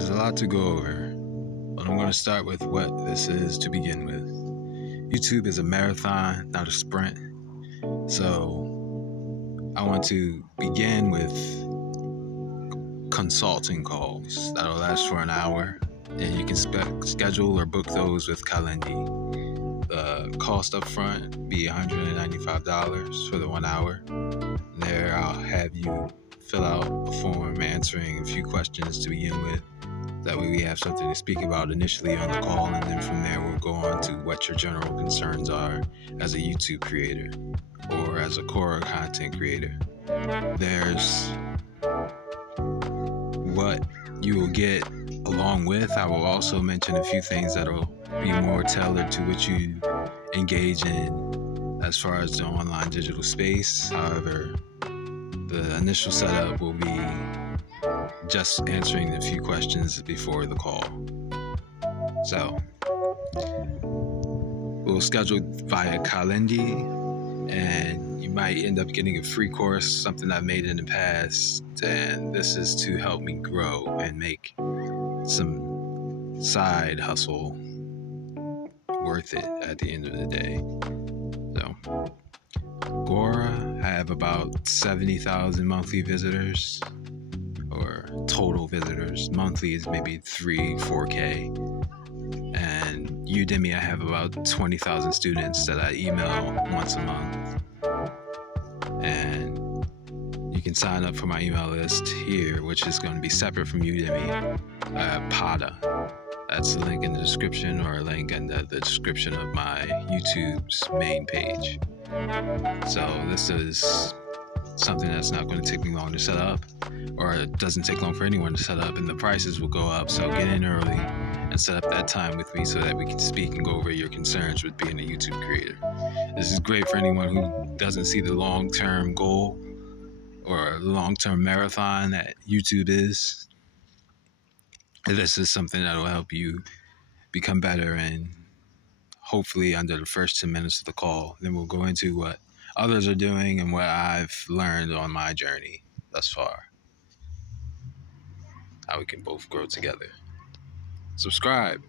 There's a lot to go over, but I'm going to start with what this is to begin with. YouTube is a marathon, not a sprint. So I want to begin with consulting calls that'll last for an hour, and you can schedule or book those with Calendly. The cost up front be $195 for the 1 hour. There I'll have you fill out a form answering a few questions to begin with. That way we have something to speak about initially on the call, and then from there we'll go on to what your general concerns are as a YouTube creator or as a core content creator. There's what you will get along with. I will also mention a few things that will be more tailored to what you engage in as far as the online digital space. However, the initial setup will be just answering a few questions before the call. So we'll schedule via Calendly, and you might end up getting a free course, something I've made in the past, and this is to help me grow and make some side hustle worth it at the end of the day. So Agora, I have about 70,000 monthly visitors, or total visitors. Monthly is maybe 4K. And Udemy, I have about 20,000 students that I email once a month. And you can sign up for my email list here, which is going to be separate from Udemy. Pada. That's the link in the description, or a link in the description of my YouTube's main page. So this is something that's not going to take me long to set up, or it doesn't take long for anyone to set up, and the prices will go up. So get in early and set up that time with me so that we can speak and go over your concerns with being a YouTube creator. This is great for anyone who doesn't see the long-term goal or long-term marathon that YouTube is. This is something that will help you become better, and hopefully under the first 10 minutes of the call, then we'll go into what others are doing and what I've learned on my journey thus far. How we can both grow together. Subscribe.